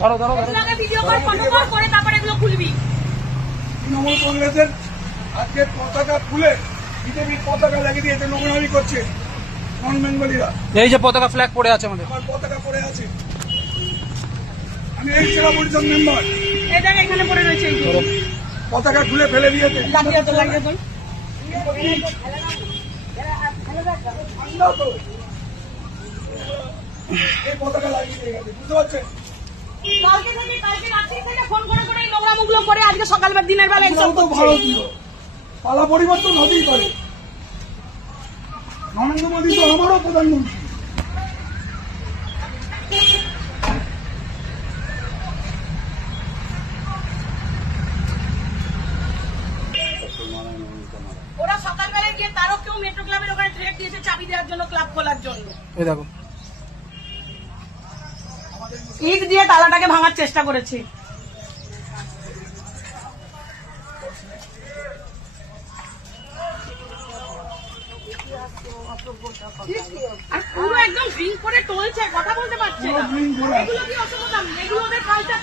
ধরো ধরো video call photo call করে তারপরে এগুলো খুলবি। তৃণমূল কংগ্রেসের আজকে পতাকা খুলে বিজেপির পতাকা লাগিয়ে দিয়েছে, নোংরামি করছে নন বেঙ্গলিরা। এই যে পতাকা ফ্ল্যাগ পড়ে আছে আমাদের, আমার পতাকা পড়ে আছে, আমি এই জেলা পরিষদ মেম্বার, এই জায়গা এখানে পড়ে রয়েছে, এই যে পতাকা খুলে ফেলে দিয়েছে। লাগিয়ে তো লাগিয়ে তো এই পতাকা লাগিয়ে দিয়ে গেছে, বুঝতে পারছেন? কালকে রাত্রি থেকে ফোন করে করে এই নোংরা মুগলো করে আজকে সকালবেলা দিনের বেলা এইসব তো ভারতীয় পালা পরিবর্তন হতেই পারে। নরেন্দ্র মোদী তো আমারও প্রধানমন্ত্রী। ওরা সকালবেলায় গিয়ে তারও কেউ মেট্রো ক্লাবের ওখানে থ্রেট দিয়েছে চাবি দেওয়ার জন্য, ক্লাব খোলার জন্য। এই দেখো ইট দিয়ে তালাটাকে ভাঙার চেষ্টা করেছে। আর পুরো একদম ড্রিঙ্ক করে টলছে, কথা বলতে পারছে না। এগুলো কি অসভ্যতা? এগুলো ওদের কালচার।